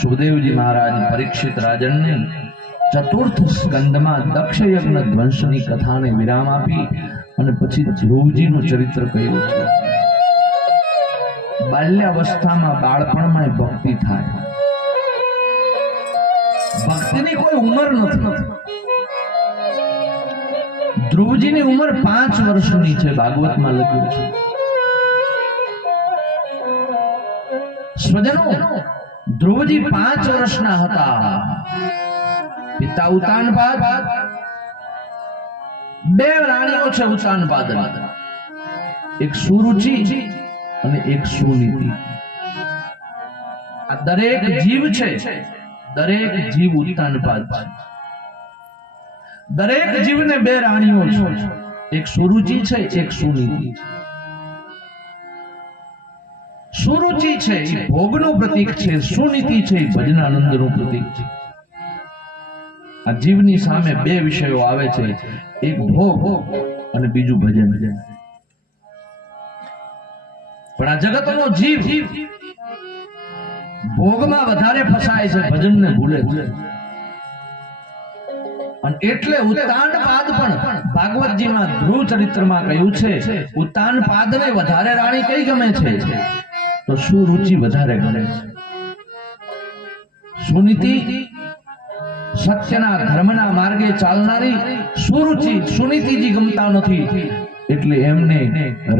સુખદેવજી મહારાજ પરીક્ષિત રાજનને ચતુર્થ સ્કંદમાં દક્ષ યજ્ઞ ધ્વંસની કથાને વિરામ આપી અને પછી ધ્રુવજીનું ચરિત્ર કહ્યું છે. બાલ્યાવસ્થામાં બાળપણમાં ભક્તિ થાય. ભક્તિની કોઈ ઉંમર નથી. ધ્રુવજીની ઉંમર 5 વર્ષની છે. ભાગવતમાં લખ્યું છે. સ્વજનો, ધ્રુવજી 5 વર્ષના હતા. પિતા ઉતાનપાદ, 2 રાણીઓ છે ઉતાનપાદ, એક સુરુચિ અને એક સુનીતિ. આ દરેક જીવ છે, દરેક જીવ ઉતાનપાદ છે. દરેક જીવને 2 રાણીઓ છે, એક સુરુચિ છે, એક સુનીતિ છે. સુરુચિ છે એ ભોગનું પ્રતીક છે, સુનીતિ છે એ ભજનાનંદનું પ્રતીક છે. આ જીવની સામે 2 વિષયો આવે છે, એક ભોગ અને બીજું ભજન. પણ આ જગતનો જીવ ભોગમાં વધારે ફસાય છે, ભજનને ભૂલે છે. અને એટલે ઉતાનપાદ પણ ભાગવતજીમાં ધ્રુવ ચરિત્રમાં કહ્યું છે, ઉતાનપાદને વધારે રાણી કઈ ગમે છે? તો સુરુચિ વધારે ગમે છે. સુનીતિ સત્યના ધર્મના માર્ગે ચાલનારી સુરુચિ, સુનીતિજી ગમતા નથી. એટલે એમને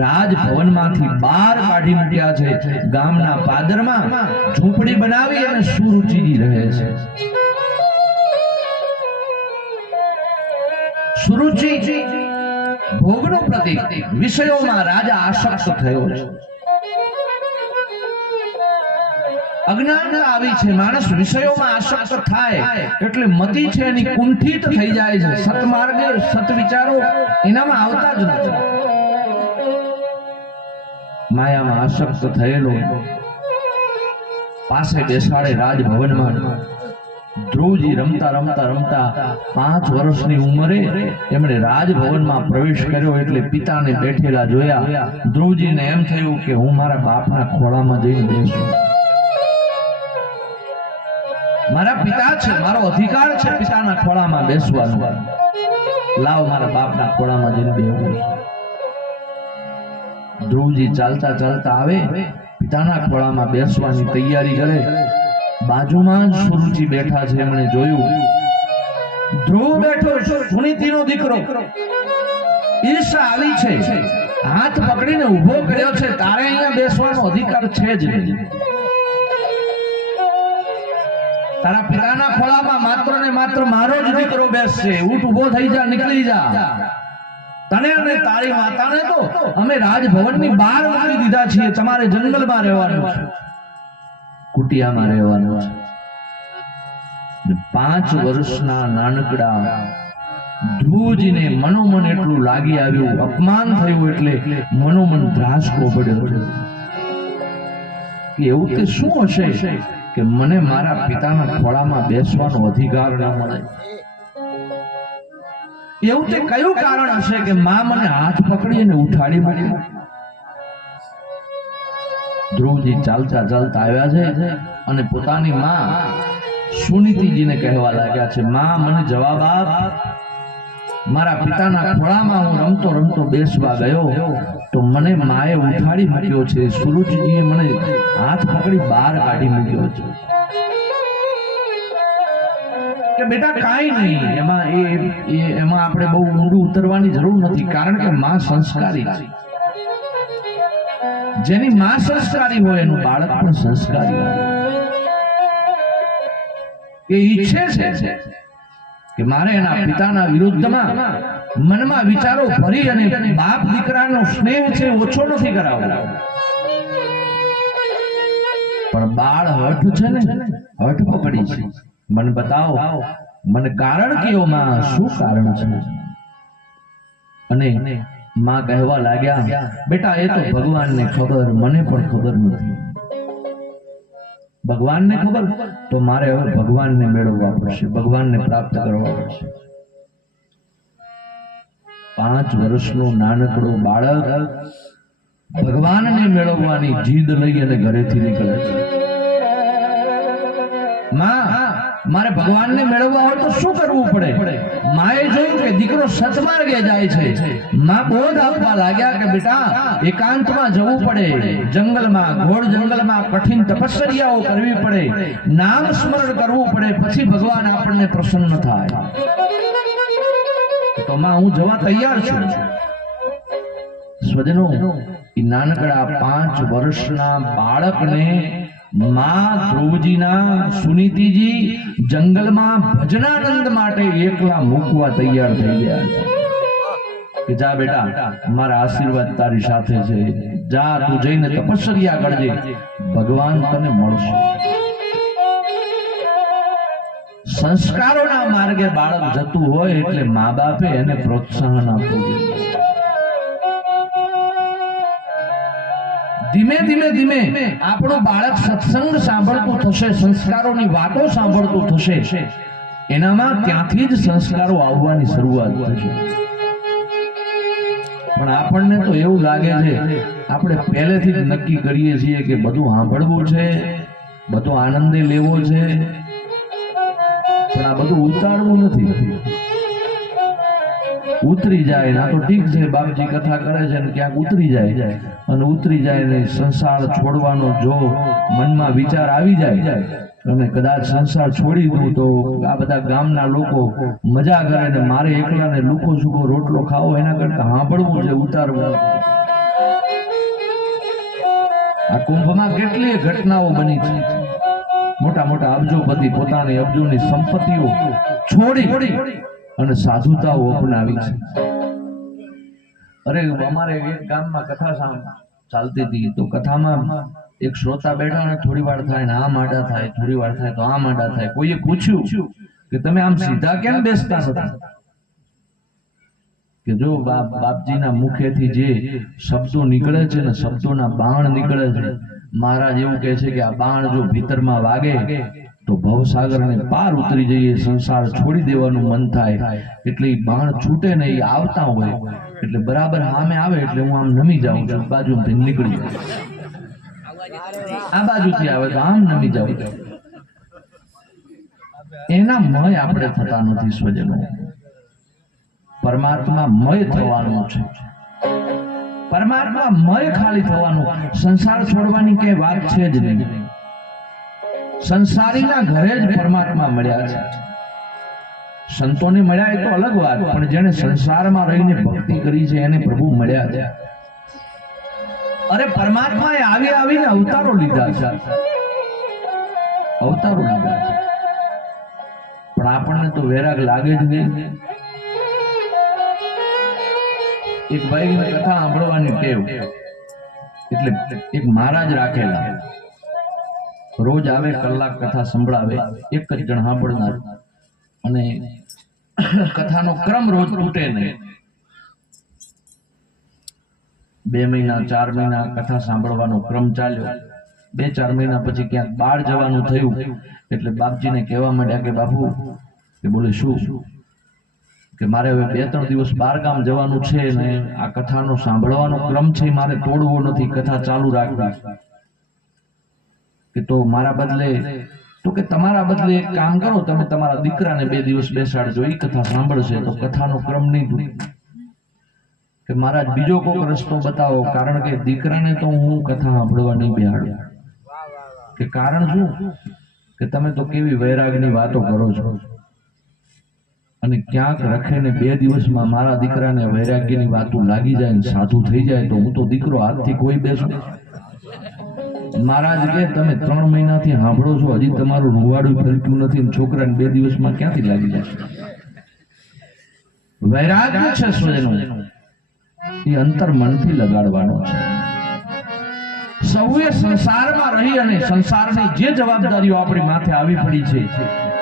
રાજભવનમાંથી બહાર કાઢી મૂક્યા છે. ગામના પાદરમાં ઝૂંપડી બનાવી અને સુરુચિજી રહે છે. સુરુચિ ભોગનું પ્રતીક, વિષયોમાં રાજા આસક્ત થયો છે. અજ્ઞાનતા આવી છે. માણસ વિષયોમાં આસક્ત થાય એટલે મતિ છે એની કુંઠિત થઈ જાય છે. સત્માર્ગે સત વિચારો એનામાં આવતા જ નથી. માયામાં આસક્ત થયેલો પાસે બેસાડે રાજભવનમાં. ધ્રુવજી રમતા રમતા રમતા 5 વર્ષની ઉંમરે એમણે રાજભવનમાં પ્રવેશ કર્યો. એટલે પિતાને બેઠેલા જોયા. ધ્રુવજીને એમ થયું કે હું મારા બાપના ખોળામાં જઈને બેસું. મારા પિતા છે, મારો અધિકાર છે પિતાના ખોળામાં બેસવાનો. લાવ મારા બાપના ખોળામાં જઈને બેસું. ધ્રુવજી ચાલતા ચાલતા આવે, પિતાના ખોળામાં બેસવાની તૈયારી કરે. બાજુમાં જ સુરુચિ બેઠા છે. એમણે જોયું ધ્રુવ બેઠો, સુનીતિનો દીકરો. ઈર્ષા આવી છે, હાથ પકડીને ઊભો કર્યો છે. તારે અહીંયા બેસવાનો અધિકાર છે જ નહીં. તારા પિતાના ખોળામાં માત્ર ને માત્ર મારો જ દીકરો બેસશે. ઉઠ, ઊભો થઈ જા, નીકળી જા. તને અને તારી માતાને તો અમે રાજભવનની બહાર મૂકી દીધા છીએ. તમારે જંગલમાં રહેવાનું છે, કુટિયામાં રહેવાનું છે. 5 વર્ષના નાનકડા ધ્રુવજીને મનોમન એટલું લાગી આવ્યું, અપમાન થયું. એટલે મનોમન ધ્રાસકો પડ્યો કે એવું તે શું હશે કે મને મારા પિતાના ખોળામાં બેસવાનો અધિકાર ન મળે? એવું તે કયું કારણ હશે કે માં મને હાથ પકડી અને ઉઠાડી મળી? ધ્રુવજી ચાલતા ચાલતા આવ્યા છે અને પોતાની માં સુનીતિજીને કહેવા લાગ્યા છે, માં મને જવાબ આપ. મારા પિતાના ખોળામાં હું રમતો રમતો બેસવા ગયો તો મને માએ ઉઠાડી મૂક્યો છે. સુરુચિજીએ મને હાથ પકડી બહાર કાઢી મૂક્યો છે. કે બેટા કાઈ નહીં, એમાં આપણે બહુ ઊંડું ઉતરવાની જરૂર નથી. કારણ કે માં સંસ્કારી છે. જેની માં સંસ્કારી હોય એનું બાળક પણ સંસ્કારી હોય. એ ઈચ્છે છે કે મારે એના પિતાના વિરુદ્ધમાં મનમાં વિચારો ભરી અને બાપ દીકરાનો સ્નેહ છે ઓછો નથી કરાવવો. પણ બાળ હઠ છે ને, હઠ પકડી છે. મને બતાવો, મને કારણ કયો માં, શું કારણ છે? અને માં કહેવા લાગ્યા, બેટા એ તો ભગવાનને ખબર, મને પણ ખબર નથી. ભગવાનને ખબર તો મારે હવે ભગવાનને મેળવવા પડશે, ભગવાનને પ્રાપ્ત કરવા પડશે. 5 વર્ષનું નાનકડું બાળક ભગવાનને મેળવવાની જીદ લઈ અને ઘરેથી નીકળે છે. માં મારે ભગવાનને મેળવવા હોય તો શું કરવું પડે? માએ જોયું કે દીકરો સત્માર્ગે જાય છે. માં બોધ આપવા લાગ્યા કે બેટા એકાંતમાં જવું પડે, જંગલમાં, ઘોર જંગલમાં કઠિન તપસ્યાઓ કરવી પડે, નામ સ્મરણ કરવું પડે, પછી ભગવાન આપણને પ્રસન્ન થાય. તો માં હું જવા તૈયાર છું. સ્વજનો, એ નાનકડા 5 વર્ષના બાળકને માં ધ્રુવજીના સુનીતિજી જંગલમાં ભજનાનંદ માટે એકલા મૂકવા તૈયાર થઈ ગયા છે કે જા બેટા, મારા આશીર્વાદ તારી સાથે છે, જા તું જઈને તપસ્યા કરજે, ભગવાન તને મળશે. સંસ્કારોના માર્ગે બાળક જતું હોય એટલે મા બાપે એને પ્રોત્સાહન આપવું જોઈએ. ધીમે ધીમે ધીમે આપણું બાળક સત્સંગ સાંભળતું થશે, સંસ્કારોની વાતો સાંભળતું થશે, એનામાં ત્યાંથી જ સંસ્કારો આવવાની શરૂઆત થશે. પણ આપણને તો એવું લાગે છે, આપણે પહેલેથી જ નક્કી કરીએ છીએ કે બધું સાંભળવું છે, બધો આનંદે લેવો છે, પણ આ બધું ઉતારવું નથી. ઉતરી જાય ના તો ઠીક છે, બાપજી કથા કરે છે ને ક્યાંક ઉતરી જાય, અને ઉતરી જાય ને સંસાર છોડવાનો જો મનમાં વિચાર આવી જાય અને કદાચ સંસાર છોડી દઉં તો આ બધા ગામના લોકો મજા કરે ને મારે એકલાને લુકો સુકો રોટલો ખાવો, એના કરતા સાંભળવું છે, ઉતારવું. આ કુંભમાં કેટલી ઘટનાઓ બની છે. મોટા મોટા અબજોપતિ પોતાની અબજોની સંપત્તિઓ છોડી અને સાધુતાઓ અપનાવી છે. અરે અમારે એક ગામમાં કથા ચાલતી હતી, તો કથામાં એક શ્રોતા બેઠા ને થોડી વાર થાય ને આ માંડા થાય, થોડી વાર થાય તો આ માંડા થાય. કોઈએ પૂછ્યું કે તમે આમ સીધા કેમ બેસતા હતા? કે જો બાપજીના મુખેથી જે શબ્દો નીકળે છે ને, શબ્દોના બાણ નીકળે છે, મહારાજ એવું કહે છે કે આ બાણ જો ભીતરમાં વાગે તો ભવસાગરને પાર ઉતરી જઈએ, સંસાર છોડી દેવાનું મન થાય. એટલે બાણ છૂટે ને એ આવતા હોય એટલે બરાબર સામે આવે એટલે હું આમ નમી જાઉં છું, બાજુથી નીકળી જાઉં, આ બાજુથી આવે તો આમ નમી જાઉં. એના મય આપણે થતા નથી સ્વજનો. પરમાત્મા મય થવાનું છે, પરમાત્મા મય ખાલી થવાનું. સંસાર છોડવાની કઈ વાત છે જ નહીં. સંસારીના ઘરે જ પરમાત્મા મળ્યા છે. સંતોને મળ્યા એ તો અલગ વાત, પણ જેને સંસારમાં રહીને ભક્તિ કરી છે એને પ્રભુ મળ્યા છે. અરે પરમાત્માએ આવીને અવતારો લીધા છે, અવતારો લીધા છે, પણ આપણને તો વૈરાગ લાગે જ નહીં. એક ભાઈની કથા સાંભળવાની ટેવ, એટલે એક મહારાજ રાખેલા, રોજ આવે, કલાક કથા સંભળાવે, એક જ જણ સાંભળનાર, અને કથાનો ક્રમ રોજ તૂટે નહીં. 2 મહિના 4 મહિના કથા સાંભળવાનો ક્રમ ચાલ્યો. 2-4 મહિના પછી ક્યાંક બહાર જવાનું થયું એટલે બાપજીને કહેવા માંડ્યા કે બાપુ, કે બોલે શું? કે મારે હવે 2-3 દિવસ બહાર ગામ જવાનું છે ને આ કથાનો સાંભળવાનો ક્રમ છે મારે તોડવો નથી, કથા ચાલુ રાખવી. કે તો મારા બદલે, તો કે તમારા બદલે એક કામ કરો, તમે તમારા દીકરાને 2 દિવસ બેસાડજો, એ કથા સાંભળશે તો કથાનો ક્રમ નહીં તૂટે. કે મહારાજ બીજો કોઈક રસ્તો બતાવો, કારણ કે દીકરાને તો હું કથા સાંભળવા નહીં બેહાડું. કે કારણ શું? કે તમે તો કેવી વૈરાગની વાતો કરો છો, અને ક્યાંક રખે ને 2 દિવસમાં મારા દીકરાને વૈરાગ્યની વાતો લાગી જાય ને સાધુ થઈ જાય તો હું તો દીકરો હાથથી કોઈ બેસું. મહારાજ કે તમે 3 મહિનાથી સાંભળો છો, હજી તમારું રૂવાડું ફરક્યું નથી, છોકરાને 2 દિવસમાં ક્યાંથી લાગી જશે? વૈરાગ્ય છે સ્વજનો, એ અંતર મનથી લગાડવાનો છે. સૌએ સંસારમાં રહી અને સંસારની જે જવાબદારીઓ આપણી માથે આવી પડી છે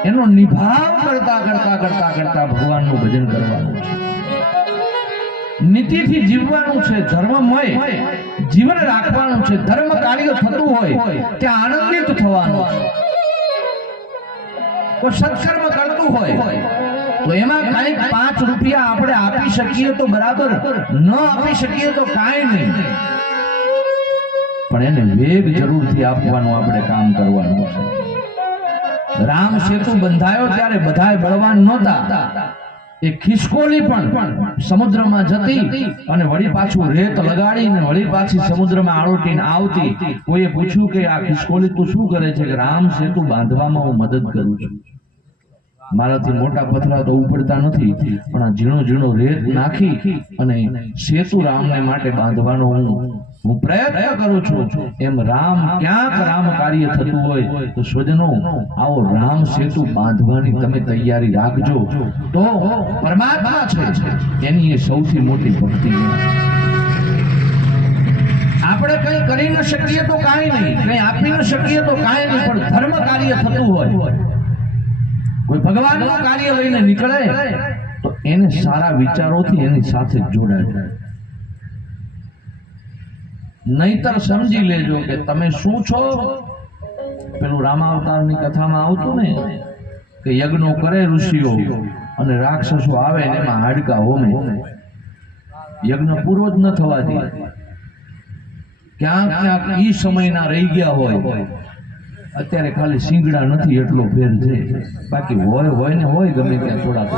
એનો નિભાવ કરતા કરતા કરતા કરતા ભગવાનનું ભજન કરવાનું છે. નીતિથી જીવવાનું છે, ધર્મમય જીવન રાખવાનું છે. ધર્મ કાર્ય થતું હોય ત્યાં આનંદિત થવાનું છે. કોઈ સત્કર્મ કરતું હોય તો એમાં કંઈક 5 રૂપિયા આપણે આપી શકીએ તો બરાબર, ન આપી શકીએ તો કાંઈ નહીં, પણ એને વેગ જરૂરથી આપવાનું આપણે કામ કરવાનું છે. રામ સેતુ બંધાયો ત્યારે બધાય બળવાન નહોતા. એ ખિસકોલી પણ સમુદ્રમાં જતી અને વળી પાછું રેત લગાડીને વળી પાછી સમુદ્રમાં આળોટીને આવતી. કોઈએ પૂછ્યું કે આ ખિસકોલી તું શું કરે છે? કે રામ સેતુ બાંધવામાં હું મદદ કરું છું. મારાથી મોટા પથરા તો ઉપડતા નથી, પણ આ ઝીણો ઝીણો રેત નાખી અને સેતુ રામને માટે બાંધવાનો હું પ્રયત્ન કરું છું. એમ રામ ક્યાંક રામ કાર્ય થતું હોય તો સ્વજનો આવો રામ સેતુ બાંધવાની તમે તૈયારી રાખજો. તો પરમાત્મા છે એની એ સૌથી મોટી ભક્તિ. આપણે કઈ કરી ન શકીએ તો કાંઈ નહીં, કઈ આપી ન શકીએ તો કાંઈ નહીં, પણ ધર્મ કાર્ય થતું હોય, કોઈ ભગવાનનું કાર્ય લઈને નીકળે તો એને સારા વિચારોથી એની સાથે જોડાય. નહીતર સમજી લેજો કે તમે શું છો. પેલું રામાવતારની કથામાં આવતું ને કે યજ્ઞો કરે ઋષિઓ અને રાક્ષસો આવે ને એમાં હાડકા હોમે. યજ્ઞ પૂરો જ ન થવા દે. ક્યાંક ક્યાંક ઈ સમયના રહી ગયા હોય. અત્યારે ખાલી સિંગડા નથી એટલો ફેર છે, બાકી હોય ને હોય ગમે ત્યાં થોડા.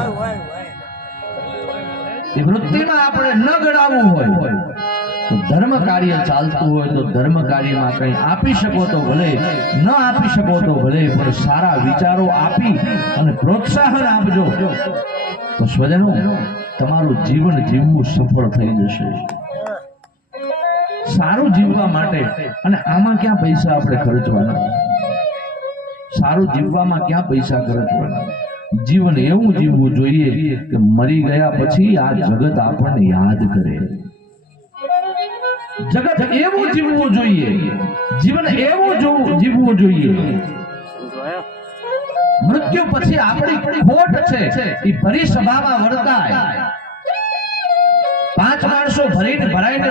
એ વૃત્તિમાં આપણે ન ગણાવવું હોય તો ધર્મ કાર્ય ચાલતું હોય તો ધર્મ કાર્યમાં કંઈ આપી શકો તો ભલે, ન આપી શકો તો ભલે, પણ સારા વિચારો આપી અને પ્રોત્સાહન આપજો તો સ્વજનો તમારું જીવન જીવવું સફળ થઈ જશે. સારું જીવવા માટે અને આમાં ક્યાં પૈસા આપણે ખર્ચવાના? સારું જીવવામાં ક્યાં પૈસા ખર્ચવાના? જીવન એવું જીવવું જોઈએ કે મરી ગયા પછી આ જગત આપણને યાદ કરે. જગત એવું જીવવું જોઈએ, જીવન એવું જીવવું જોઈએ. મૃત્યુ પછી આપણી ખોટ છે એ ફરી સભામાં વર્તાય. 5 માણસો ભરાઈને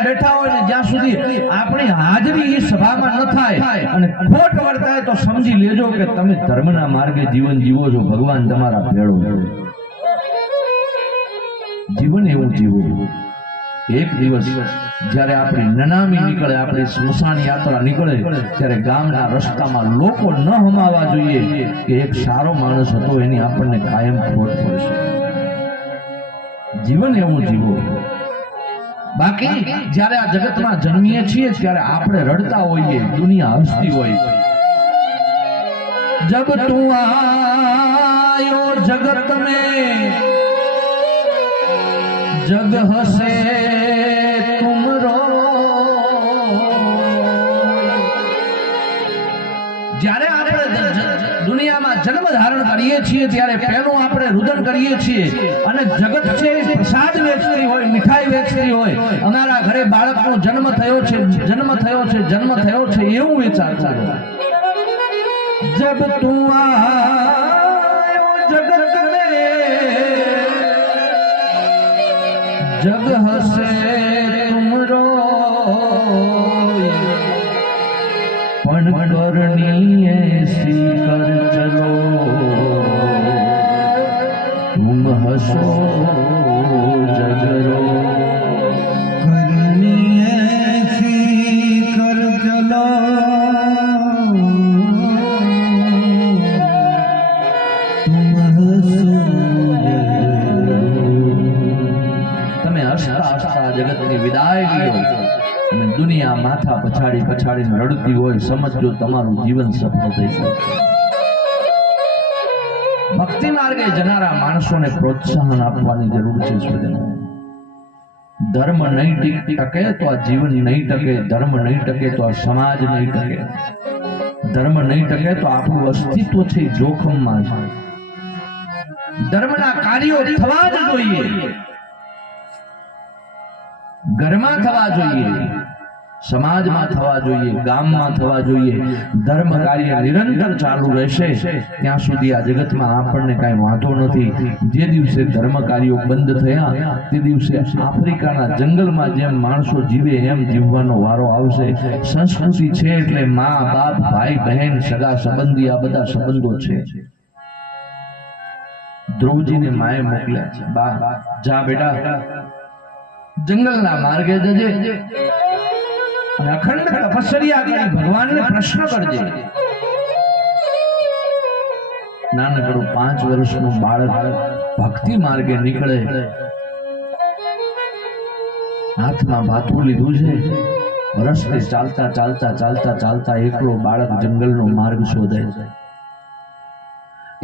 બેઠા હોય ને જ્યાં સુધી આપણી હાજરી એ સભામાં ન થાય અને ખોટ વર્તાય તો સમજી લેજો કે તમે ધર્મના માર્ગે જીવન જીવો છો. ભગવાન તમારા ભેળો. જીવન એવું જીવો. એક દિવસ જ્યારે આપણી નનામી નીકળે, આપણી સ્મશાન યાત્રા નીકળે, ત્યારે ગામના રસ્તામાં લોકો ન હમાવા જોઈએ કે એક સારો માણસ હતો એની આપણને કાયમ ખોટ પડશે. જીવન એવું જીવો. બાકી જ્યારે આ જગતમાં જન્મીએ છીએ ત્યારે આપણે રડતા હોઈએ, દુનિયા હસતી હોય. જબ તું આયો જગત में जग हसे तुम रो. જ્યારે આપણે દુનિયામાં જન્મ ધારણ કરીએ છીએ ત્યારે પહેલું આપણે રુદન કરીએ છીએ અને જગત છે પ્રસાદ વેચતી હોય, મીઠાઈ વેચતી હોય, અમારા ઘરે બાળકનો જન્મ થયો છે એવું વિચારતા હોય. જબ તું આયો જગત में जग हसे तुम रोए, पण करनी ऐसी कर चलो तुम हसो जग रो. करनी ऐसी कर चलो तुम हसो. જગતની વિદાય લીધો અને દુનિયા માથા પછાડીને રડતી હોય, સમજો તમારું જીવન સફળ થઈ ગયું. ભક્તિ માર્ગે જનારા માણસોને પ્રોત્સાહન આપવાની જરૂર છે. ધર્મ નહીં ટકે તો આ જીવન નહીં ટકે, ધર્મ નહીં ટકે તો આ સમાજ નહીં ટકે, ધર્મ નહીં ટકે તો આપણું અસ્તિત્વ છે જોખમમાં છે. ધર્મના કાર્યો થવા જ જોઈએ. ઘરમાં થવા જોઈએ, સમાજમાં થવા જોઈએ, ગામમાં થવા જોઈએ. ધર્મ કાર્ય નિરંતર ચાલુ રહેશે ત્યાં સુધી આ જગતમાં આપણને કાંઈ વાંધો નથી. જે દિવસે ધર્મ કાર્યો બંધ થયા તે દિવસે આફ્રિકાના જંગલમાં જેમ માણસો જીવે એમ જીવવાનો વારો આવશે. સંસ્કૃતિ છે એટલે મા બાપ, ભાઈ બહેન, સગા સંબંધી આ બધા સંબંધો છે. ધ્રુવજીને માએ મોકલ્યા છે, બા જા બેટા જંગલના માર્ગે જજે અને અખંડ તપસ્યા કરી ભગવાનને પ્રશ્ન કરજે. નાનકડું 5 વર્ષનું બાળક ભક્તિ માર્ગે નીકળે, હાથમાં ભાથું લીધું છે, રસ્તે ચાલતા ચાલતા ચાલતા ચાલતા એકલો બાળક જંગલનો માર્ગ શોધે છે.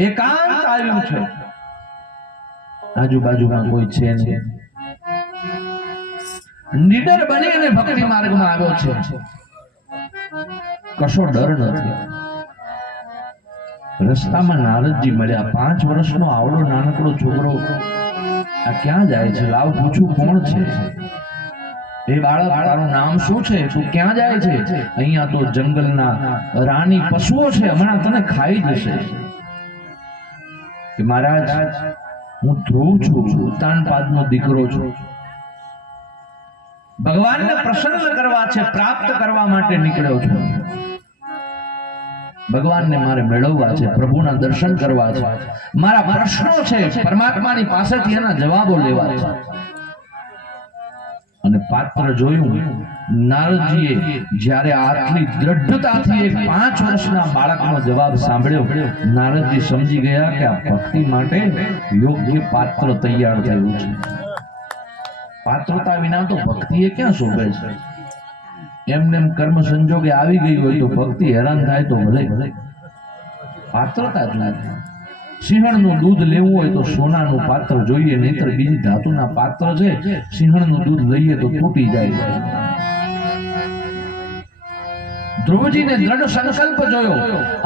એકાંત આવ્યું છે, આજુબાજુમાં કોઈ છે નહીં. નીડર બની અને ભક્તિ માર્ગમાં આવ્યો છે, કશો ડર નથી. રસ્તામાં નારદજી મળ્યા. 5 વર્ષનો આવડો નાનકડો છોકરો આ ક્યાં જાય છે? લાવ પૂછું કોણ છે? એ બાળક, તારું નામ શું છે? તું ક્યાં જાય છે? અહીંયા તો જંગલના રાણી પશુઓ છે, હમણાં તને ખાઈ જશે. કે મહારાજ, હું ધ્રુવ છું, ઉત્તાનપાદનો દીકરો છું. ભગવાનને પ્રસન્ન કરવા છે, પ્રાપ્ત કરવા માટે નીકળ્યો છું. ભગવાનને મારે મેળવવા છે, પ્રભુના દર્શન કરવા છે. મારા પ્રશ્નો છે, પરમાત્માની પાસેથી એના જવાબો લેવા છે. અને પાત્ર જોયું, નારદજીએ જ્યારે આટલી દ્રઢતાથી એક 5 વર્ષના બાળકનો જવાબ સાંભળ્યો, નારદજી સમજી ગયા કે આ ભક્તિ માટે યોગ્ય પાત્ર તૈયાર થયું છે. પાત્રતા વિના તો ભક્તિ એ ક્યાં શોભે છે? એમને એમ કર્મ સંજોગે આવી ગઈ હોય તો ભક્તિ હેરાન થાય તો ભલે, પાત્રતા જ લાગે. સિંહણનું દૂધ લેવું હોય તો સોનાનું પાત્ર જોઈએ, નહીતર બીજી ધાતુના પાત્ર છે, સિંહણનું દૂધ લઈએ તો તૂટી જાય. ધ્રુવજીને દ્રઢ સંકલ્પ જોયો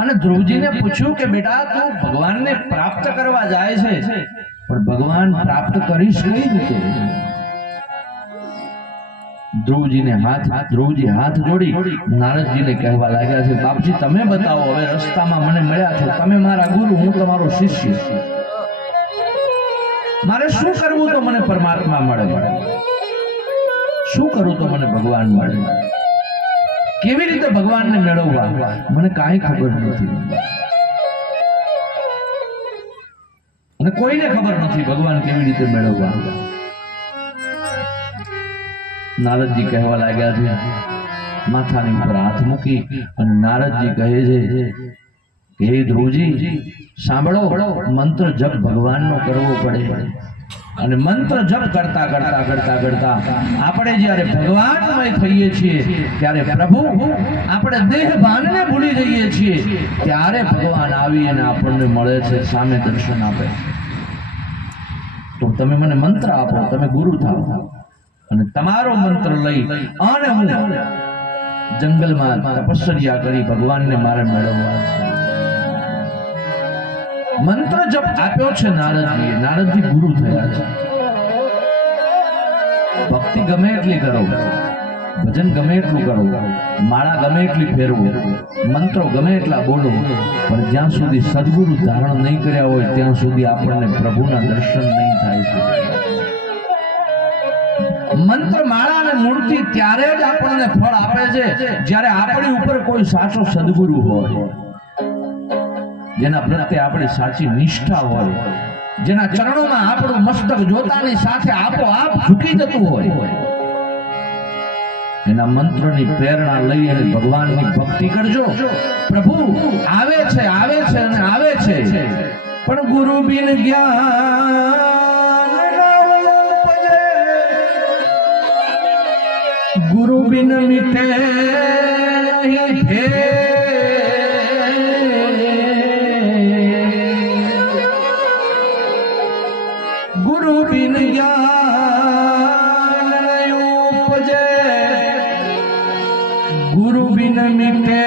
અને ધ્રુવજીને પૂછ્યું કે બેટા, તું ભગવાનને પ્રાપ્ત કરવા જાય છે, પણ ભગવાન પ્રાપ્ત કરીશ કઈ રીતે? ધ્રુવજી હાથ જોડી નારદજીને કહેવા લાગ્યા છે, બાપજી તમે બતાવો, હવે રસ્તામાં મને મળ્યા છો, તમે મારા ગુરુ, હું તમારો શિષ્ય. મારે શું કરવું તો મને પરમાત્મા મળે? શું કરું તો મને ભગવાન મળે? કેવી રીતે ભગવાનને મેળવવા? મને કાંઈ ખબર નથી, અને કોઈને ખબર નથી ભગવાન કેવી રીતે મેળવવા. નારદજી કહેવા લાગ્યા છે, માથાની ઉપર હાથ મૂકી અને નારદજી કહે છે કે હે ધ્રુવજી, સાંભળો, મંત્ર જપ ભગવાનનો કરવો પડે. અને મંત્ર જપ કરતા કરતા કરતા કરતા આપણે જ્યારે ભગવાનમય થઈએ છીએ, ત્યારે પ્રભુ, આપણે દેહ ભાનને ભૂલી જઈએ છીએ, ત્યારે ભગવાન આવી અને આપણને મળે છે, સામે દર્શન આપે. તો તમે મને મંત્ર આપો, તમે ગુરુ થાઓ, અને તમારો મંત્ર લઈ અને હું જંગલમાં તપસ્યા કરી ભગવાનને મારે મેળવવા છે. મંત્ર જપ આપ્યો છે નારદજીએ. નારદજી ગુરુ થયા છે. ભક્તિ ગમે એટલી કરો, ભજન ગમે એટલું કરો, માળા ગમે એટલી ફેરવો, મંત્રો ગમે એટલા બોલો, પણ જ્યાં સુધી સદગુરુ ધારણ નહીં કર્યા હોય ત્યાં સુધી આપણને પ્રભુના દર્શન નહીં થાય છે. મંત્ર, માળા અને મૂર્તિ ત્યારે જ આપણને ફળ આપે છે જ્યારે આપણી ઉપર કોઈ સાચો સદગુરુ હોય, જેના પ્રત્યે આપણી સાચી નિષ્ઠા હોય, જેના ચરણોમાં આપણું મસ્તક જોતાની સાથે આપોઆપ ઝૂકી જતું હોય. એના મંત્રની પ્રેરણા લઈ અને ભગવાનની ભક્તિ કરજો. પ્રભુ આવે છે, આવે છે અને આવે છે, પણ ગુરુ બિન જ્ઞાન ગુરુ બિન મીઠે નહીં ગુરુ બિન જ્ઞાન ઉપજે, ગુરુ બિન મીઠે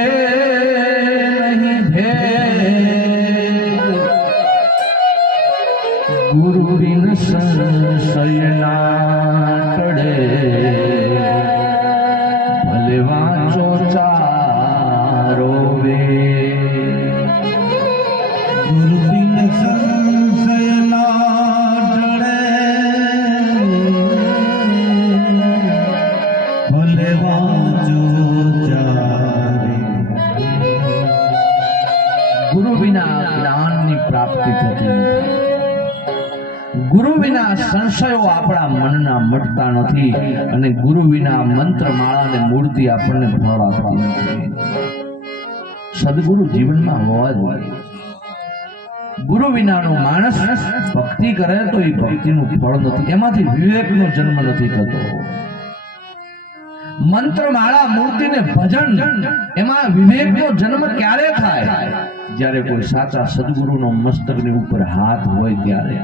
નહીં ભેદ, ગુરુ બિન સંશય ના ટળે, વાંચો ચારો વેદ. ગુરુ બિન સંશય ના ટળે, ભલે વાંચો ચારે. ગુરુ વિના જ્ઞાનની પ્રાપ્તિ થતી નથી. ગુરુ વિના સંશયો આપણા મનના મટતા નથી, અને ગુરુ વિના મંત્ર, માળા અને મૂર્તિ આપણને ફળ આપતી નથી. સદગુરુ જીવનમાં હોવા જોઈએ. ગુરુ વિનાનો માણસ ભક્તિ કરે તો એ ભક્તિનું ફળ નથી, એમાંથી વિવેકનો જન્મ નથી થતો. મંત્રમાળા મૂર્તિ ને ભજન એમાં વિવેકનો જન્મ ક્યારે થાય? જ્યારે કોઈ સાચા સદગુરુનો મસ્તકની ઉપર હાથ હોય ત્યારે.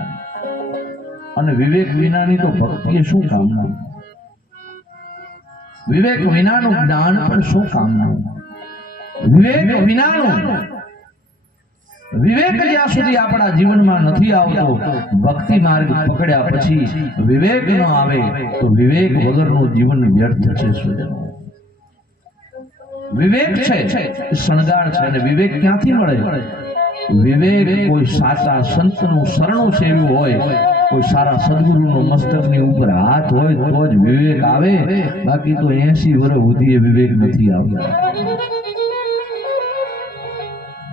અને વિવેક વિનાની તો ભક્તિ શું કામનું? વિવેક વિનાનું જ્ઞાન પણ શું કામનું? વિવેક વિનાનું વિવેક જ્યાં સુધી આપણા જીવનમાં નથી આવતો, ભક્તિ માર્ગ પકડ્યા પછી વિવેક ન આવે તો વિવેક વગરનું જીવન વ્યર્થ છે. સ્વજનો, વિવેક છે શણગાર છે, અને વિવેક ક્યાંથી મળે? વિવેક કોઈ સાચા સંતનું શરણું સેવ્યું હોય, કોઈ સારા સદગુરુનો મસ્તકની ઉપર હાથ હોય તો જ વિવેક આવે. બાકી તો 80 વર્ષ સુધી વિવેક નથી આવતા.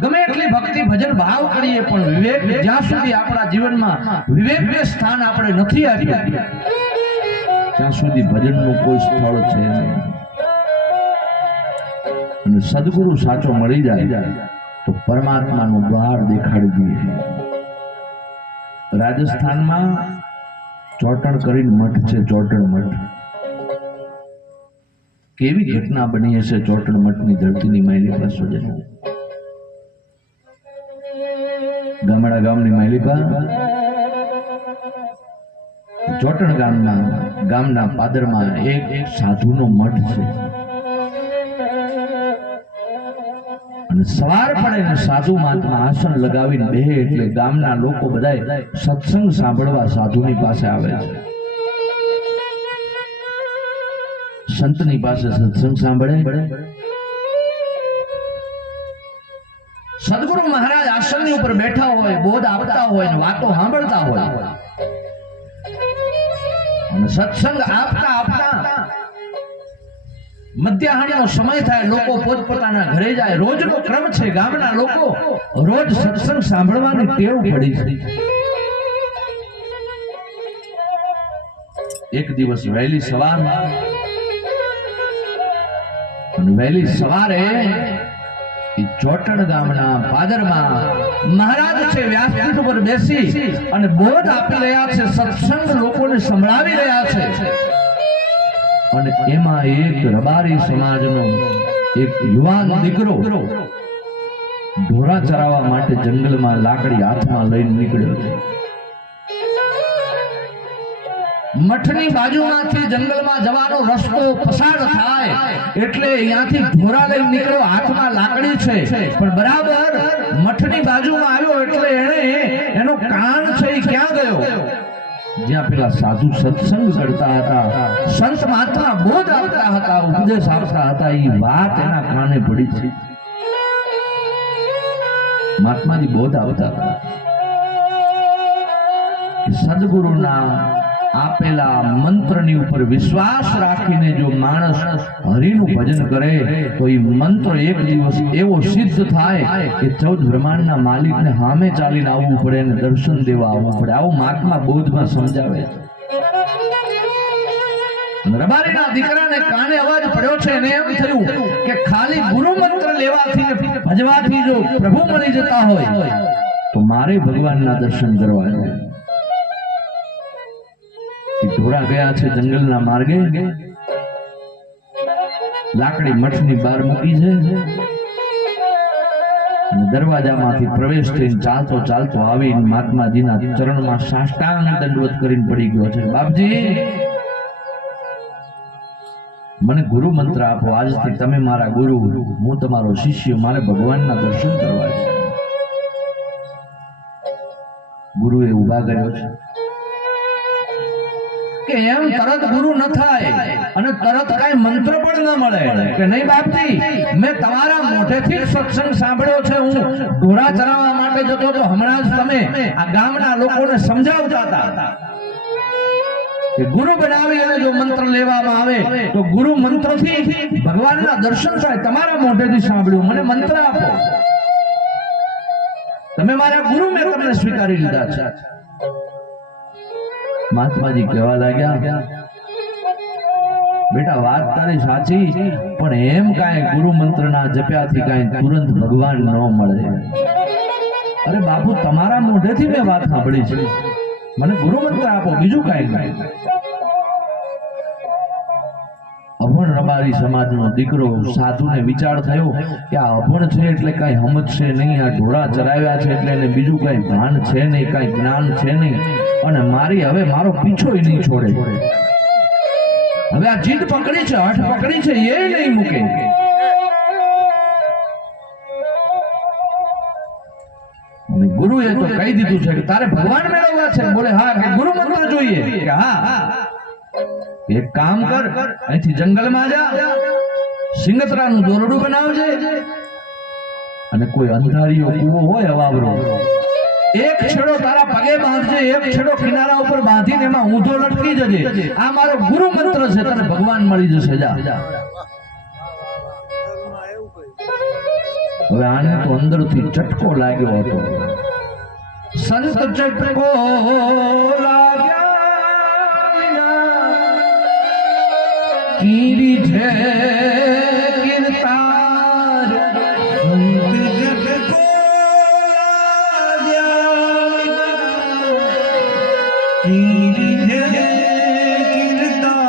ગમે એટલી ભક્તિ ભજન ભાવ કરીએ પણ વિવેક જ્યાં સુધી આપણા જીવનમાં વિવેકને સ્થાન આપણે નથી આપ્યું ત્યાં સુધી ભજનનું કોઈ સ્થળ છે નહીં. અને સદગુરુ સાચો મળી જાય તો પરમાત્માનું દ્વાર દેખાડી દે. રાજસ્થાનમાં ચોટણ કરીને મઠ છે, ચોટણ મઠ. કેવી ઘટના બની હશે ચોટણ મઠની ધરતીની માયલી પાસે. ગામડા ગામની માયલીપા ચોટણ ગામના પાદરમાં એક સાધુનો મઠ છે. અને સવાર પડે ને સાધુ મહાત્મા આસન લગાવીને બેહે એટલે ગામના લોકો બધા સત્સંગ સાંભળવા સાધુની પાસે આવે છે. સંતની પાસે સત્સંગ સાંભળે. સદગુરુ મહારાજ આસનની ઉપર બેઠા હોય, બોધ આપતા હોય ને વાતો સાંભળતા હોય. અને સત્સંગ આપતા આપતા મધ્યાહનનો સમય થાય, લોકો પોતપોતાના ઘરે જાય. રોજનો ક્રમ છે, ગામના લોકો રોજ સત્સંગ સાંભળવાની ટેવ પડી છે. એક દિવસ વહેલી સવારે ચોટણ ગામના પાદરમાં મહારાજ છે વ્યાસપીઠ ઉપર બેસી અને બોધ આપી રહ્યા છે, સત્સંગ લોકોને સંભળાવી રહ્યા છે. અને એમાં એક રબારી સમાજનો એક યુવાન દીકરો ઢોરા ચરાવવા માટે જંગલમાં લાકડી હાથમાં લઈને નીકળ્યો છે. મઠની બાજુમાંથી જંગલમાં જવાનો રસ્તો પસાર થાય એટલે અહીંયાથી ઢોરા લઈને નીકળ્યો, હાથમાં લાકડી છે. પણ બરાબર મઠની બાજુમાં આવ્યો એટલે એનો કાન છે એ ક્યાં ગયો? જ્યાં પેલા સાધુ સત્સંગ કરતા હતા, સંત મહાત્મા બોધ આપતા હતા, ઉપદેશ આપતા હતા, એ વાત એના કાને પડી છે. મહાત્માજી બોધ આપતા હતા સદગુરુના આપેલા મંત્રની ઉપર વિશ્વાસ રાખીને જો માણસ હરિનું ભજન કરે તો એ મંત્ર એક દિવસ એવો સિદ્ધ થાય કે 14 બ્રહ્માંડના માલિકને સામે ચાલીને આવવું પડે અને દર્શન દેવા આવવું પડે. આવું મહાત્મા બોધમાં સમજાવે છે. રબારીના દીકરાને કાને અવાજ પડ્યો છે અને એમ થયું કે ખાલી ગુરુ મંત્ર લેવાથી ભજવાથી જો પ્રભુ મળી જતા હોય તો મારે ભગવાનના દર્શન કરવા છે. ઢોરા ગયા છે જંગલના માર્ગે, લાકડી મઠની બહાર મૂકી છે અને દરવાજામાંથી પ્રવેશ કરીને ચાલતો ચાલતો આવીને મહાત્માજીના ચરણમાં સાષ્ટાંગ દંડવત કરીને પડી ગયો છે. બાપજી, મને ગુરુ મંત્ર આપો. આજથી તમે મારા ગુરુ, હું તમારો શિષ્ય, મારે ભગવાનના દર્શન કરવા છે. ગુરુએ ઉભા કર્યો છે કે એમ તરત ગુરુ ન થાય અને તરત કઈ મંત્ર પણ ન મળે. કે નહીં બાપજી, મેં તમારા મોઢેથી સત્સંગ સાંભળ્યો છે. હું ઢોરા ચરાવવા માટે જતો તો હમણાં જ તમે આ ગામના લોકોને સમજાવતા હતા કે ગુરુ બનાવી અને જો મંત્ર લેવામાં આવે તો ગુરુ મંત્રથી ભગવાનના દર્શન થાય. તમારા મોઢેથી સાંભળ્યું, મને મંત્ર આપો. તમે મારા ગુરુ, મેં તમને સ્વીકારી લીધા છે. મહાત્માજી કહેવા લાગ્યા, બેટા વાત તારી સાચી, પણ એમ કાંઈ ગુરુ મંત્રના જપ્યાથી કાંઈ તુરંત ભગવાન ન મળે. અરે બાપુ તમારા મોઢેથી મેં વાત સાંભળી છે, મને ગુરુ મંત્ર આપો, બીજું કાંઈ નહીં. અભણ રબારી સમાજનો દીકરો સાધુને વિચાર થયો કે આ અભણ છે એટલે કઈ સમજશે નહીં, આ ઘોડા ચરાવ્યા છે એટલે એને બીજું કઈ ભાન છે નહીં, કઈ જ્ઞાન છે નહીં, અને મારી હવે મારો પીછો નહીં છોડે. હવે આ જીદ પકડી છે, હઠ પકડી છે, એ નહીં મૂકે. ગુરુએ તો કહી દીધું છે કે તારે ભગવાન મેળવવા છે. બોલે હા. કે ગુરુ મંત્ર જોઈએ? કે હા. એક કામ કર, અહીંથી જંગલમાં જા, સિંગતરાનું દોરડું બનાવજે, અને કોઈ અંધારીયો કૂવો હોય અવાવરો, એક છેડો તારા પગે બાંધજે, એક છેડો કિનારા ઉપર બાંધીને એમાં ઊંધો લટકી જજે. આ મારો ગુરુ મંત્ર છે, તને ભગવાન મળી જશે. જા. હવે આને તો અંદરથી ચટકો લાગ્યો હતો. સંત ચટકો કીરી છે કીર્તાર, સંત ચટકો કીરી છે કીર્તાર,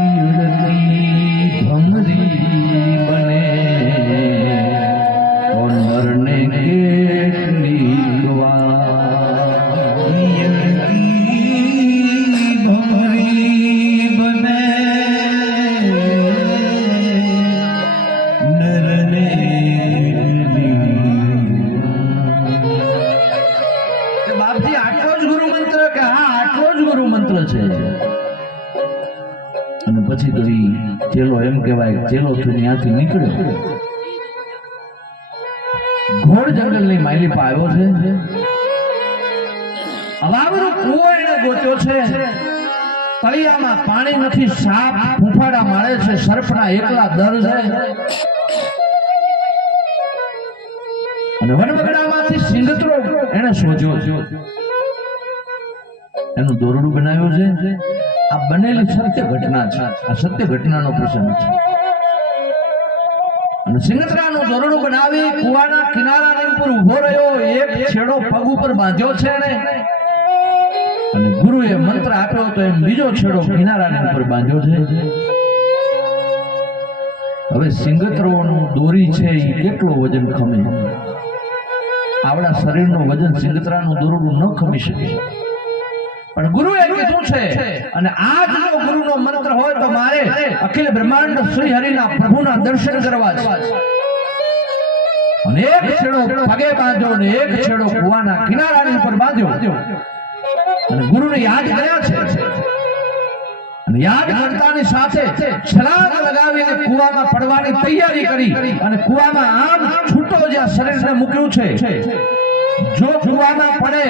ઈડતી ભમરી બને કોણ મરને કેટલી વાર, ઈડતી ભમરી બને નરને કેટલી. બાપજી આટલો જ ગુરુ મંત્ર? કે હા આટલો જ ગુરુ મંત્ર છે. અને પછી તો ચેલો એમ કહેવાય ચેલો ત્યાંથી નીકળ્યો, ઘોડ જંગલની માયલી પર આવ્યો છે. અવાવરો કૂવો એને ગોત્યો છે, તળિયામાં પાણી નથી, સાપ ફૂફાડા મારે છે, સર્પના એકલા દર છે, અને વનવગડામાંથી સિંગતરો એને શોધ્યો છે, એનું દોરડું બનાવ્યું છે. આ બનેલી સત્ય ઘટના છે, આ સત્ય ઘટનાનો પ્રસંગ છે. અને સિંગતરાનું દોરડું બનાવી કુવાના કિનારાની ઉપર ઉભો રહ્યો, એક છેડો પગ ઉપર બાંધ્યો છે ને, અને ગુરુએ મંત્ર આપ્યો તો એમ બીજો છેડો કિનારાની ઉપર બાંધ્યો છે. હવે સિંગતરોનું દોરી છે એ કેટલો વજન ખમે? આવડા શરીરનું વજન સિંગતરાનું દોરડું ન ખમી શકે. પણ ગુરુએ કીધું છે, અને આ જ જો ગુરુનો મંત્ર હોય તો મારે અખિલ બ્રહ્માંડ શ્રી હરિના પ્રભુના દર્શન કરવા છે. અને એક છેડો પગે બાંધ્યો અને એક છેડો કુવાના કિનારાની ઉપર બાંધ્યો, અને ગુરુને યાદ કર્યા છે. અને યાદ કરતાની સાથે છલાંગ લગાવીને કુવામાં પડવાની તૈયારી કરી, અને કુવામાં આમ છૂટો જ્યાં શરીરને મૂક્યું છે. જો કુવામાં પડે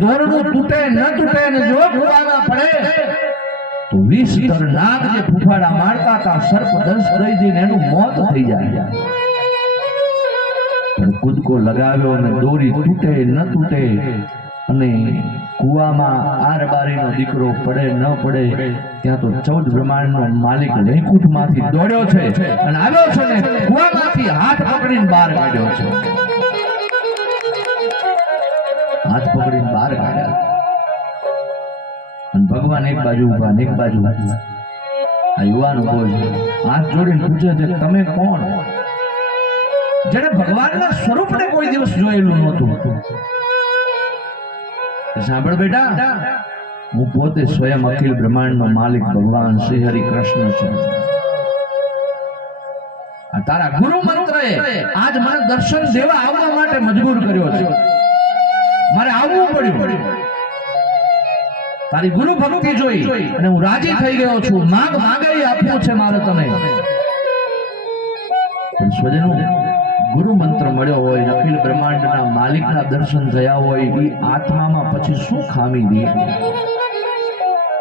દોરડું તૂટે ન તૂટે, અને જો કુવામાં પડે તો 20 નાગ જે ફૂફાડા મારતા હતા, સર્પ દંશ દઈ દઈને એનું મોત થઈ જાય. પણ કૂદકો લગાવ્યો અને દોરી તૂટે ન તૂટે, અને કુવામાં આરબારીનો દીકરો પડે ન પડે, ત્યાં તો 14 બ્રહ્માંડનો માલિક વૈકુંઠમાંથી દોડ્યો છે અને આવ્યો છે ને કુવામાંથી હાથ પકડીને બહાર કાઢ્યો છે. હાથ પકડીને બહાર કાઢ્યા, અને ભગવાન એક બાજુ ઉભા એક બાજુ. આ યુવાન ઉભો છે, હાથ જોડીને પૂછે છે તમે કોણ? જેને ભગવાનના સ્વરૂપને કોઈ દિવસ જોયેલું નહોતું. સાંભળ બેટા, હું પોતે સ્વયં અખિલ બ્રહ્માંડનો માલિક ભગવાન શ્રી હરિ કૃષ્ણ છું. આ તારા ગુરુ મંત્રએ આજ મને દર્શન દેવા આવવા માટે મજબૂર કર્યો છે. મારે આવવું પડ્યું. તારી ગુરુ ભક્તિ જોઈ અને હું રાજી થઈ ગયો છું. માગ માગે આપ્યું છે મારે તને. સ્વજનો, ગુરુ મંત્ર મળ્યો હોય, અખિલ બ્રહ્માંડના માલિકના દર્શન થયા હોય, એ આત્મામાં પછી શું ખામી રહી?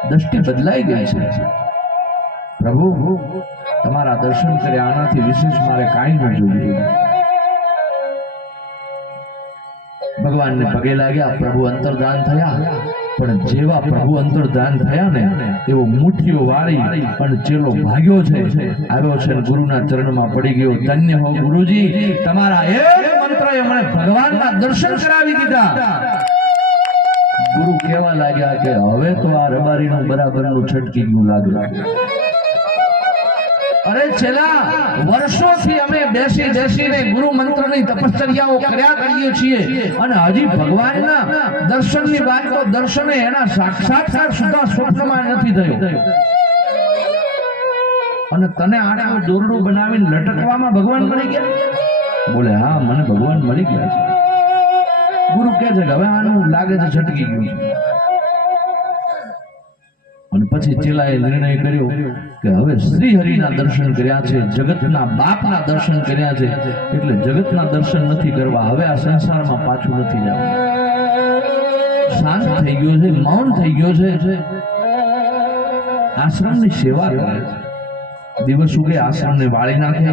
દ્રષ્ટિ બદલાઈ ગઈ છે. પ્રભુ તમારા દર્શન કર્યા, આનાથી વિશેષ મારે કાંઈ ન જોઈએ. ભગવાનને પગે લાગ્યા, પ્રભુ અંતર્ધાન થયા. પણ જેવા પ્રભુ અંતર્ધાન થયા ને એવો મુઠ્ઠીઓ વાળી અને ચેલો ભાગ્યો છે, આવ્યો છે ગુરુના ચરણમાં પડી ગયો. ધન્ય હો ગુરુજી, તમારા એક મંત્રએ મને ભગવાનના દર્શન કરાવી દીધા. ગુરુ કહેવા લાગ્યા કે હવે તો આ રબારીનું બરાબરનું છટકી ગયું લાગે. અરે છેલ્લા વર્ષોથી અમે બેસીને ગુરુ મંત્રની તપશ્ચર્યાઓ કર્યા કરીએ છીએ અને હજી ભગવાનના દર્શનની વાત તો દર્શને એના સાક્ષાત્કાર સુધા સ્વપ્નમાં નથી થયો. અને તને આટલું દોરડું બનાવીને લટકવામાં ભગવાન મળી ગયા? બોલે હા, મને ભગવાન મળી ગયા છે. ગુરુ કહે છે કે હવે આનું લાગે છે છટકી ગયું. અને પછી ચેલાએ નિર્ણય કર્યો કે હવે શ્રી હરિના દર્શન કર્યા છે, જગતના બાપના દર્શન કર્યા છે, એટલે જગતના દર્શન નથી કરવા, હવે આ સંસારમાં પાછું નથી જવું. શાંત થઈ ગયો છે, મૌન થઈ ગયો છે, આશ્રમની સેવા કરે છે. દિવસ ઉગે આશ્રમને વાળી નાખે,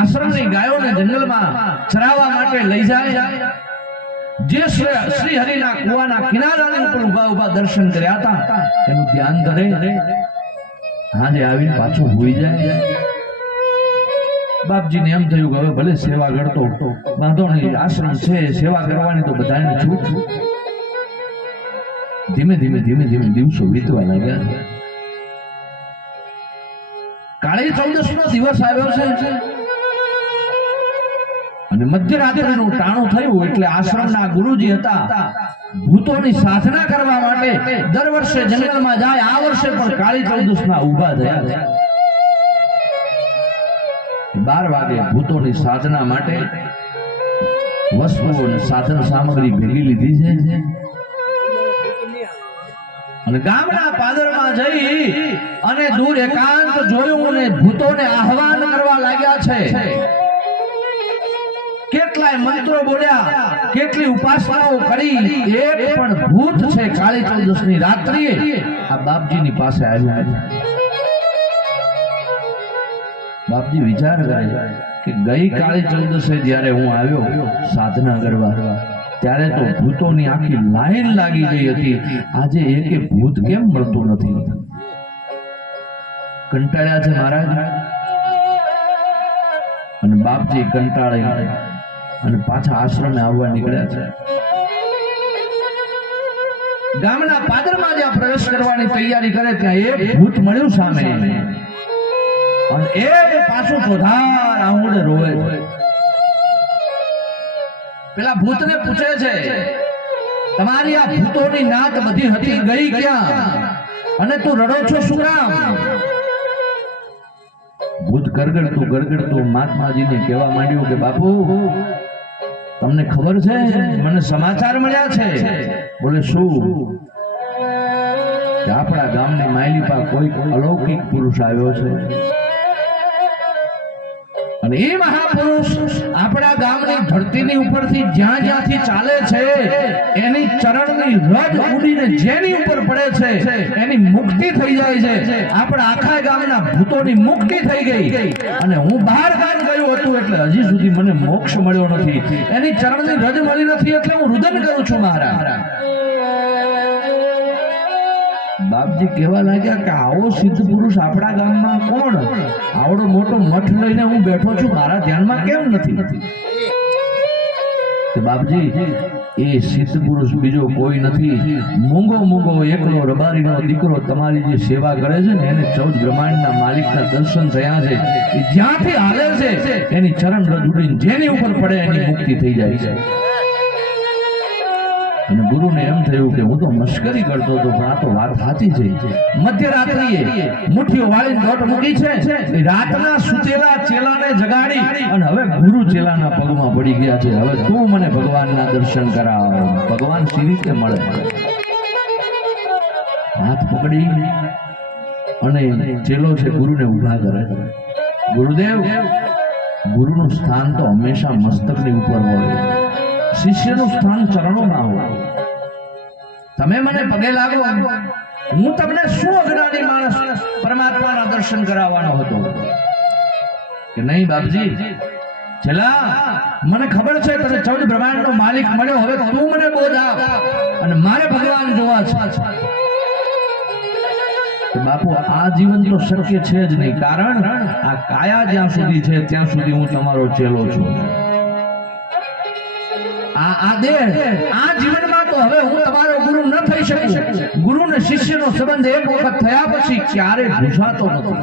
આશ્રમની ગાયોને જંગલમાં ચરાવવા માટે લઈ જાય. જે શ્રી હરિના કુવાના કિનારાની ઉપર ઉભા દર્શન કર્યા હતા એનું ધ્યાન કરે. હાજે આવીને પાછું હોઈ જાય. બાપજીને એમ થયું કે હવે ભલે સેવા કરતો વાંધો નહીં, આશ્રમ છે, સેવા કરવાની તો બધાને છૂટ. ધીમે ધીમે દિવસો વીતવા લાગ્યા. કાળી ચૌદશ નો દિવસ આવ્યો છે અને મધ્યરાત્રિનું ટાણું થયું એટલે આશ્રમના ગુરુજી હતા ભૂતોની સાધના કરવા માટે દર વર્ષે જંગલમાં જાય. આ વર્ષે પણ કાળી ચૌદશના ઊભા થયા. 12 વાગે ભૂતોની સાધના માટે વસ્તુઓ અને સાધન સામગ્રી ભેગી લીધી છે અને ગામના પાદરમાં જઈ અને દૂર એકાંત જોયું અને ભૂતોને આહવાન કરવા લાગ્યા છે. કેટલાય મંત્રો બોલ્યા, કેટલી ઉપાસનાઓ કરી, એક પણ ભૂત છે કાળી ચૌદશની રાત્રિએ આ બાપજીની પાસે આવ્યા. બાપજી વિચાર કરે કે ગઈ કાળી ચૌદશે જ્યારે હું આવ્યો સાધના કરવા ત્યારે તો ભૂતોની આખી લાઈન લાગી ગઈ હતી. આજે એકે ભૂત કેમ મળતું નથી? કંટાળ્યા છે મહારાજ. અને બાપજી કંટાળી અને પાછા આશ્રમે આવવા નીકળ્યા છે. ગામના પાદરમાં જ્યાં પ્રવેશ કરવાની તૈયારી કરે ત્યાં એક ભૂત મળ્યું સામે અને એ પાછું ચોધાર આંગળે રોવે છે. પેલા ભૂતને પૂછે છે તમારી આ ભૂતોની નાત બધી હતી ગઈ ક્યાં અને તું રડો છો શું કામ? ભૂત ગરગડતું મહાત્માજીને કહેવા માંડ્યું કે બાપુ તમને ખબર છે મને સમાચાર મળ્યા છે. બોલે શું? કે આપણા ગામની માયલી પર કોઈ અલૌકિક પુરુષ આવ્યો છે અને એ મહાપુરુષ આપણા ગામની ધરતીની ઉપરથી જ્યાંથી ચાલે છે એની ચરણની રજ ઉડીને જેની ઉપર પડે છે એની મુક્તિ થઈ જાય છે. આપણા આખા ગામના ભૂતોની મુક્તિ થઈ ગઈ અને હું બહાર ગામ ગયો હતું એટલે હજી સુધી મને મોક્ષ મળ્યો નથી. એની ચરણની રજ મળી નથી એટલે હું રુદન કરું છું મહારાજ. બાપજી કહેવા લાગ્યા કે આવો સિદ્ધ પુરુષ આપણા ગામમાં કોણ? આવડો મોટો મઠ લઈને હું બેઠો છું, મારા ધ્યાનમાં કેમ નથી? બાપજી એ સિદ્ધ પુરુષ બીજો કોઈ નથી, મૂંગો એકલો રબારીનો દીકરો તમારી જે સેવા કરે છે ને એને 14 બ્રહ્માંડના માલિકના દર્શન થયા છે. એ જ્યાંથી હાલે છે એની ચરણ રજ ઉડીને જેની ઉપર પડે એની મુક્તિ થઈ જાય છે. અને ગુરુને એમ થયું કે હું તો મશ્કરી કરતો હતો પણ આ તો વાત સાચી છે. મધ્યરાત્રિએ મુઠ્ઠીઓ વાળીને દોટ મૂકી છે. રાતના સુતેલા ચેલાને જગાડી અને હવે ગુરુ ચેલાના પગમાં પડી ગયા છે. હવે તું મને ભગવાનના દર્શન કરાવ. ભગવાન સી રીતે મળે? હાથ પકડી અને ચેલો છે ગુરુને ઉભા કરે. ગુરુદેવ, ગુરુનું સ્થાન તો હંમેશા મસ્તકની ઉપર હોય, શિષ્યનું સ્થાન ચરણોમાં હોય. તમે મને પગે લાગો, હું તમને શું અજ્ઞાની માણસ પરમાત્માના દર્શન કરાવવાનો હતો કે નહીં? બાપજી છેલ્લા મને ખબર છે તને 14 બ્રહ્માંડનો માલિક મળ્યો, હવે તું મને બોધ આપ અને મારે ભગવાન જોવા છે. બાપુ આ જીવન તો શક્ય છે જ નહીં, કારણ આ કાયા જ્યાં સુધી છે ત્યાં સુધી હું તમારો ચેલો છું. આ દેહ આ જીવનમાં તો હવે હું તમારો ગુરુ ન થઈ શકું. ગુરુ ને શિષ્યનો સંબંધ એક વખત થયા પછી ક્યારે ભૂસાતો નથી.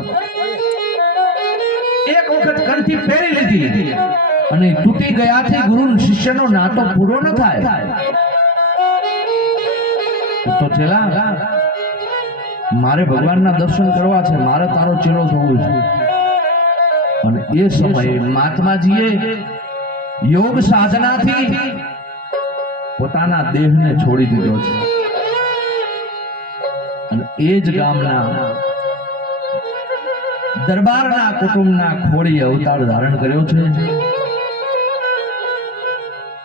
એક વખત કંઠી પહેરી લીધી અને તૂટી ગયાથી ગુરુ અને શિષ્યનો નાતો પૂરો ન થાય. તો ચલા મારે ભગવાનના દર્શન કરવા છે, મારે તારો ચેલો થવું છે. અને એ સમયે મહાત્માજીએ યોગ સાધનાથી પોતાના દેહને છોડી દીધો છે અને એ જ ગામના દરબારના કુટુંબના ખોડીએ અવતાર ધારણ કર્યો છે.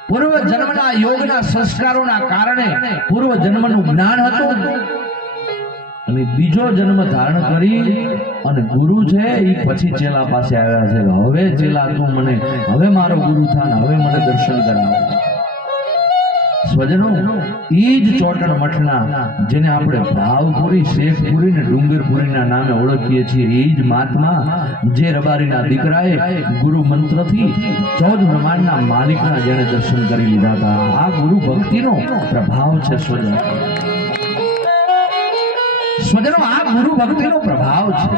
પૂર્વ જન્મના યોગના સંસ્કારોના કારણે પૂર્વ જન્મનું જ્ઞાન હતું અને બીજો જન્મ ધારણ કરી અને ગુરુ છે એ પછી ચેલા પાસે આવ્યા છે. હવે ચેલા તું મને હવે મારો ગુરુ થા ને હવે મને દર્શન કરાવ. સ્વજનો ઈ જ ચોટણ મઠના જેને આપણે ભાવપુરી, શેખપુરી ને ડુંગરપુરીના નામે ઓળખીએ છીએ, એ જ મહાત્મા જે રબારીના દીકરાએ ગુરુ મંત્રથી 14 બ્રહ્માંડના માલિકના જેને દર્શન કરી લીધા હતા. આ ગુરુ ભક્તિનો પ્રભાવ છે સ્વજનો. સ્વજનો આ ગુરુ ભક્તિનો પ્રભાવ છે.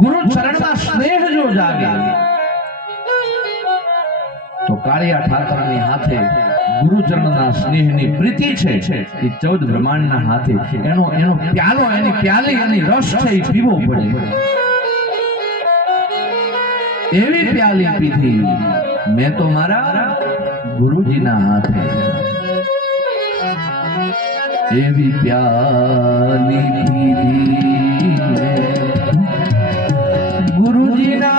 ગુરુ ચરણમાં સ્નેહ જો જાગે તો કાળિયા ઠાકરની હાથે ગુરુચરણના સ્નેહની પ્રીતિ છે એ 14 બ્રહ્માંડના હાથે એનો પ્યાલો, એની પ્યાલી, એની રસ છે એ પીવો પડે. એવી પ્યાલી પીધી મેં તો મારા ગુરુજીના હાથે. એવી પ્યાલી પીધી ગુરુજીના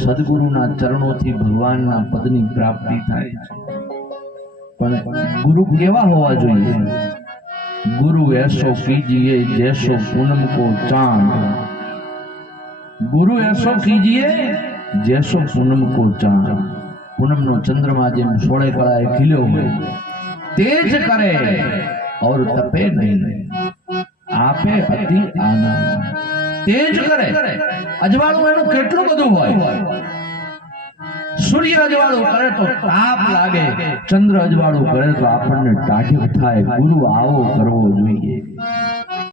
સદગુરુના ચરણોથી ભગવાનના પદની પ્રાપ્તિ થાય છે. પણ ગુરુ કેવા હોવા જોઈએ? ગુરુ એસો કીજીએ જૈસો પૂનમ કો ચાંદ, गुरु ऐसो कीजिए जैसो पूनम को चांद। पूनम नो चंद्रमा जेम सोळे कळाए खिल्यो હોય तेज करे और तपे नहीं, आपे अति आनंद। तेज करे अजवाळું એનું કેટલું બધું હોય। सूर्य अजवाळું કરે તો તાપ લાગે, ચંદ્ર અજવાળું કરે તો આપણને ટાઢક થાય। ગુરુ આવો કરવો જોઈએ।